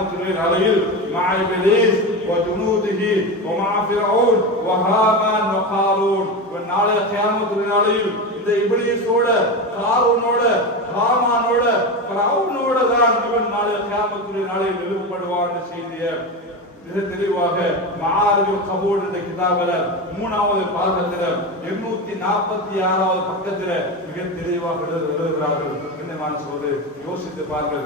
عليه مع إبليس وجنوده ومع فرعون وهامان وقارون والناله கியாமத்துடைய நாளையில் இந்த இப்லீஸோட காரூனோட ஹாமானோட ஃபிரௌனோட தான் இவன் நாளை கியாமத்துடைய நாளையில் எழுப்பப்படுவான் என்ற செய்தியை மிக தெளிவாக மஆரிஜுல் கபூல் என்ற கிதாபில் 3வது பாகத்தில் 246வது பக்கத்தில் மிக தெளிவாக எழுதுகிறார்கள். என்னமான சொல்வது யோசித்து பாருங்கள்.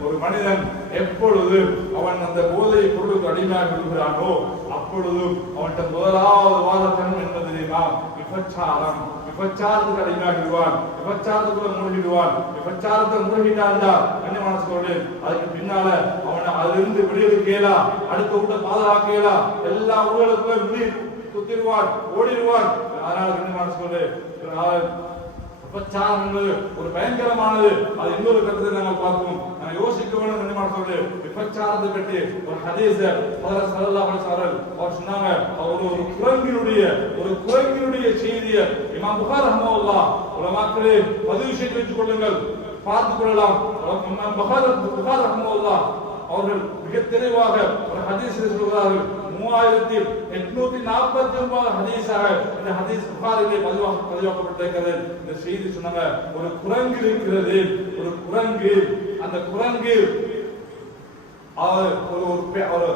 ஒரு மனிதன் எப்பொழுது அவன் அந்த போதை பொருளுக்கு அடிமையாக விடுகிறானோ அப்பொழுது அவன்கிட்ட முதலாவது வாதத்தனம் என்பது தெரியுமா? விபச்சாரத்துக்கு அடிமையாகிடுவான், விபச்சாரத்துக்குள்ள மூழ்கிடுவான். விபச்சாரத்தை மூழ்கிட்டான்டா என்னமான சொல்றேன், அதுக்கு பின்னால அவனை அதிலிருந்து விடுதலை அடுத்த விட்ட பாதுகாக்கலா எல்லா ஊழலுக்கும் குத்திடுவான், ஓடிடுவான். அதனால என்னமான சொல்றேன், விபச்சாரம் என்பது ஒரு பயங்கரமானது. அது இன்னொரு கருத்தை நாங்கள் பார்ப்போம். நான் யோசிக்க வேண்டும் என்ன சொல்றேன். விபச்சாரத்தை பற்றி ஒரு ஹதீஸ் ஸல்லல்லாஹு அலைஹி வஸல்லம் அவர் சொன்னாங்க. அவர் ஒரு குரங்கினுடைய செய்தியை இமாம் புகாரி ரஹ்மத்துல்லாஹ் உலமாக்களே பதிவு செய்து வைத்துக் கொள்ளுங்கள், பார்த்துக் கொள்ளலாம். இமாம் புகாரி ரஹ்மத்துல்லாஹ் அவர்கள் மிக தெளிவாக ஒரு ஹதீஸில் சொல்கிறார்கள். 3849 ஹதீஸாக இந்த ஹதீஸ் புகாரிலே பதிவாக்கப்பட்டிருக்கிறது. இந்த செய்தி சொன்னாங்க, ஒரு குரங்கு இருக்கிறது. ஒரு குரங்கு, அந்த குரங்கு ஒரு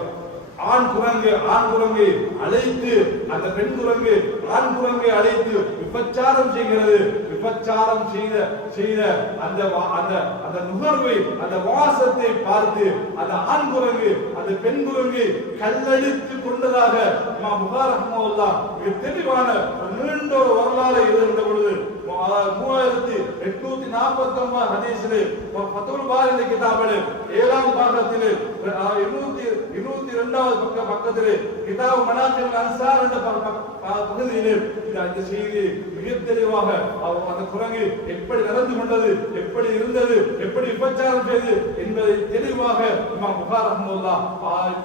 ஆண் குரங்கு அழைத்து, அந்த பெண் குரங்கு ஆண் குரங்கை அழைத்து விபச்சாரம் செய்கிறது. விபச்சாரம் செய்த அந்த நுகர்வை, அந்த வாசத்தை பார்த்து அந்த ஆண் குரங்கு அந்த பெண் குரங்கு கல்லடித்து கொண்டதாக இமாம் புகாரி ரஹ்மத்துல்லாஹ் மிக தெளிவான நீண்ட ஒரு வரலாறு எழுதுகின்ற பொழுது 3849 ஹதீஸிலே ஃபத்ஹுல் பாரி என்ற கிதாபிலே 7வது பாகத்திலே 202வது பக்கத்திலே கிதாப் மனாகிபுல் அன்சார் என்ற பகுதியிலே இந்த செய்தி மிக தெளிவாக அந்த குரங்கு எப்படி நடந்து கொண்டது, எப்படி இருந்தது, எப்படி விபச்சாரம் செய்து என்பதை தெளிவாக இமாம் புகாரி ரஹ்மத்துல்லாஹ்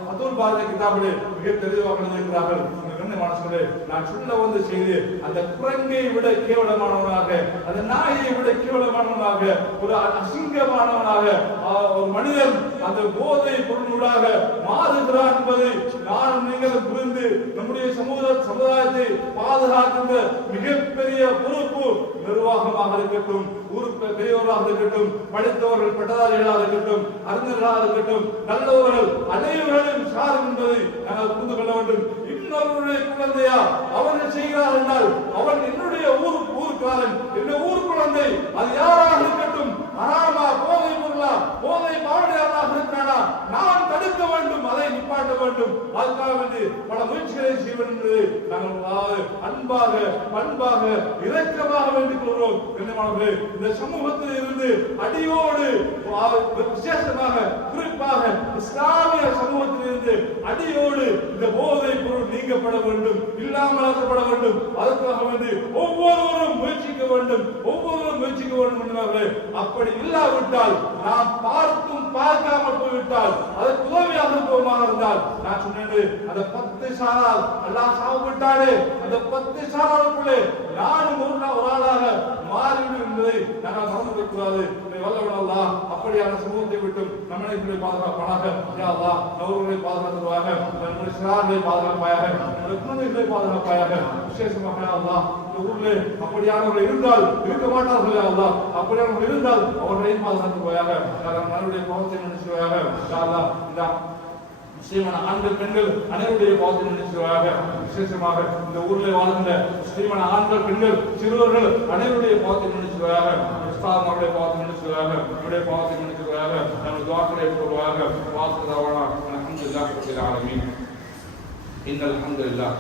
ஃபத்ஹுல் பாரி கிதாபிலே மிக தெளிவாக எழுதியிருக்கிறார்கள். நான் சொல்ல வந்த செய்தி, அந்த குரங்கை விட கேவலமானவனாக, அந்த நாயை விட கேவலமானவனாக, ஒரு அசிங்கமானவனாக ஒரு மனிதன் அந்த போதை பொருளாக மாறுகிறான் என்பதை நான் நீங்கள் புரிந்து நம்முடைய சமுதாயத்தை பாதுகாக்கின்ற மிகப்பெரிய பொறுப்பு நிர்வாகமாக இருக்கட்டும், ஊருக்கு பெரியவர்களாக இருக்கட்டும், படித்தவர்கள் பட்டதாரிகளாக இருக்கட்டும், அறிஞர்களாக இருக்கட்டும், நல்லவர்கள் அனைவர்களும் சாரும் என்பதை நாங்கள் புரிந்து கொள்ள வேண்டும். இன்னொருடைய குழந்தையா அவர்கள் செய்கிறார் என்றால் அவன் என்னுடைய ஊருக்காரன், என்னுடைய ஊர் குழந்தை, அது யாராக இருக்கட்டும், ஹராமா போதை பொருளா போதை பாவனையாளராக இருக்கிறானா நான் தடுக்க வேண்டும், அதை நிப்பாட்ட வேண்டும். அதுக்காக வேண்டி பல முயற்சிகளை செய்ய வேண்டும் என்று நாங்கள் அன்பாக பண்பாக இரக்கமாக வேண்டிக் கொள்கிறோம். இந்த சமூகத்தில் இருந்து அடியோடு விசேஷமாக குறிப்பாக இஸ்லாமிய சமூகத்தில் இருந்து அடியோடு இந்த போதை பொருள் நீங்கப்பட வேண்டும், இல்லாமலாக்கப்பட வேண்டும். அதற்காக வேண்டி ஒவ்வொருவரும் முயற்சிக்க வேண்டும் என்பவர்களே. அப்படி இல்லாவிட்டால், நாம் பார்த்தும் பார்க்காமல் போய்விட்டால், அதற்கு உதவியாக போவதாக இருந்தால், நான் சொன்னேன் அந்த 10 சாரால் அல்லாஹ் சாப்பிட்டாலே அந்த 10 சாராளுக்குள்ளே நானும் ஒரு ஆளாக மாறிவிடும் என்பதை நாங்கள் மறந்து விடக்கூடாது. வல்லவனல்லா அப்படியான சமூகத்தை விட்டும் நம்மளை பாதுகாப்பானாக. யா அல்லாஹ் நவர்களை பாதுகாத்துவாக, நம்முடைய சிறார்களை பாதுகாப்பாயாக, நம்முடைய குழந்தைகளை பாதுகாப்பாயாக. விசேஷமாக யா அல்லாஹ் இந்த ஊரிலே அப்படியானவர்கள் இருந்தால் இருக்க மாட்டார்கள். யா அல்லாஹ் அப்படியானவர்கள் இருந்தால் அவர்களையும் பாதுகாத்துவாயாக. நம்மளுடைய பாவத்தை நினைச்சுவாயாக. யா அல்லாஹ் இந்த முஸ்லிமான ஆண்கள் பெண்கள் அனைவருடைய பாவத்தை நினைச்சுவாயாக. விசேஷமாக இந்த ஊரில் வாழ்கின்ற முஸ்லிமான ஆண்கள் பெண்கள் சிறுவர்கள் அனைவருடைய பாவத்தை நினைச்சுவாயாக. அவருடைய பாவத்தை நினைச்சுவாயாக, நம்முடைய பாவத்தை நினைச்சுவாயாக. நம்ம துஆக்களை ஏற்றுக்கொள்வாயாக. வாசதாவானா அல்ஹம்துலில்லாஹி ரப்பில் ஆலமீன். இன்னல் ஹம்துலில்லாஹ்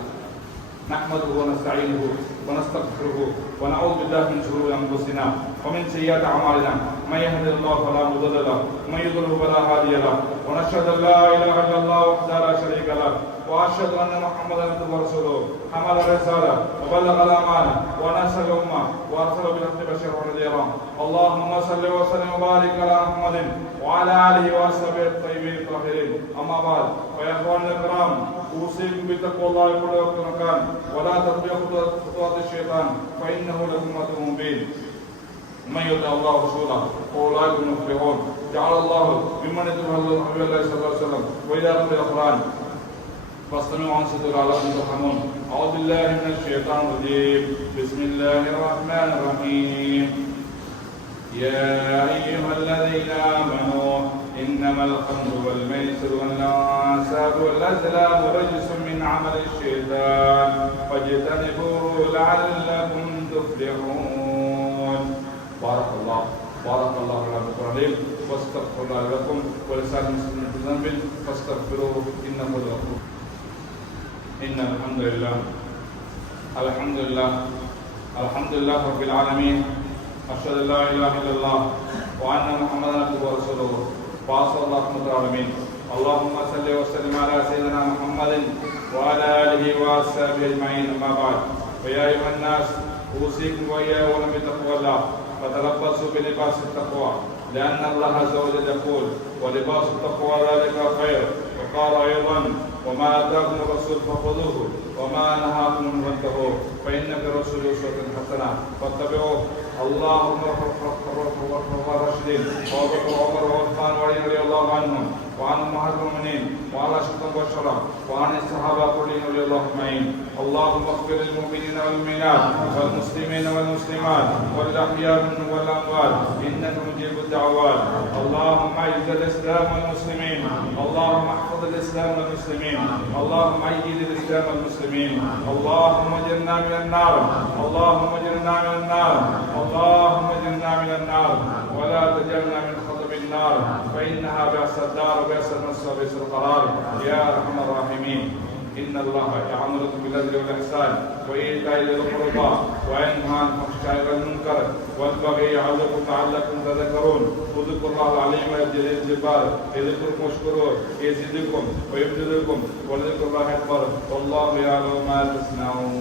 நஹ்மதுஹு வ நஸ்தஈனுஹு வ நஸ்தக்ஃபிருஹு வ நஊது பில்லாஹி மின் ஷுரூரி அன்ஃபுஸினா வ மின் ஸய்யிஆத்தி அமாலினா மன் யஹ்திஹில்லாஹு ஃபலா முضل லஹு வ மன் யுضلل ஃபலா ஹாதிய லஹு வ நஷ்ஹது அன் லா இலாஹா இல்லல்லாஹு வஹ்தஹு லா ஷரீக லஹு وأشهد أن محمدا عبده ورسوله حمل الرسالة وبلغ الأمانة ونصح الأمة وأرسل بالحق بشيرا ونذيرا. اللهم صل وسلم وبارك على محمد وعلى آله وأصحابه الطيبين الطاهرين. أما بعد، فيا إخواننا الكرام، أوصيكم بتقوى الله في كل وقت ومكان ولا تتبعوا خطوات الشيطان فإنه لكم عدو مبين. من يطع الله ورسوله فأولئك هم المفلحون. جعل الله ممن يتبع حبيب الله صلى الله عليه وسلم وإذا قرئ القرآن فاستمعوا وانصتوا لعلكم ترحمون. أعوذ بالله من الشيطان الرجيم. بسم الله الرحمن الرحيم. يا أيها الذين آمنوا إنما الخمر والميسر والأنصاب والأزلام رجس من عمل الشيطان فاجتنبوه لعلكم تفلحون. بارك الله على القرآن واستغفر الله لكم ولسائر المسلمين في ذنب فاستغفروه إنه هو الغفور. إن الحمد لله رب العالمين. أشهد أن لا إله إلا الله وأن محمدا عبده ورسوله وصلى الله رحمة العالمين. اللهم صل وسلم على سيدنا محمد وعلى آله وأصحابه أجمعين. أما بعد، فيا أيها الناس أوصيكم وإياكم بتقوى الله فتلبسوا بلباس التقوى لأن الله عز وجل يقول ولباس التقوى ذلك خير. وقال أيضا وما آتاكم الرسول فخذوه وما نهاكم عنه فانتهوا فإن في الرسول أسوة حسنة فاتبعوه. اللهم الراشدين وابو بكر وعمر وعثمان وعلي رضي الله عنهم وعن امهات المؤمنين وعلى شرط وبشرة وعن الصحابه كلهم رضي الله اجمعين. اللهم اغفر للمؤمنين والمؤمنات والمسلمين والمسلمات والاحياء منهم والاموات انك مجيب الدعوات. اللهم اعز الاسلام والمسلمين. اللهم احفظ الاسلام والمسلمين. اللهم ايد الاسلام والمسلمين. اللهم اجرنا من النار. اللهم اجرنا من النار. اللهم اجرنا من النار ولا تجعلنا من خطب النار فإنها بئس الدار وبئس المصير وبئس القرار يا أرحم الراحمين. إن الله يأمركم بالعدل والإحسان وإيتاء ذي القربى وينهى عن الفحشاء والمنكر والبغي يعظكم لعلكم تذكرون. اذكروا الله العليم الجليل الجبار يذكركم واشكروه يزدكم ويمددكم ولذكر الله أكبر والله يعلم ما تصنعون.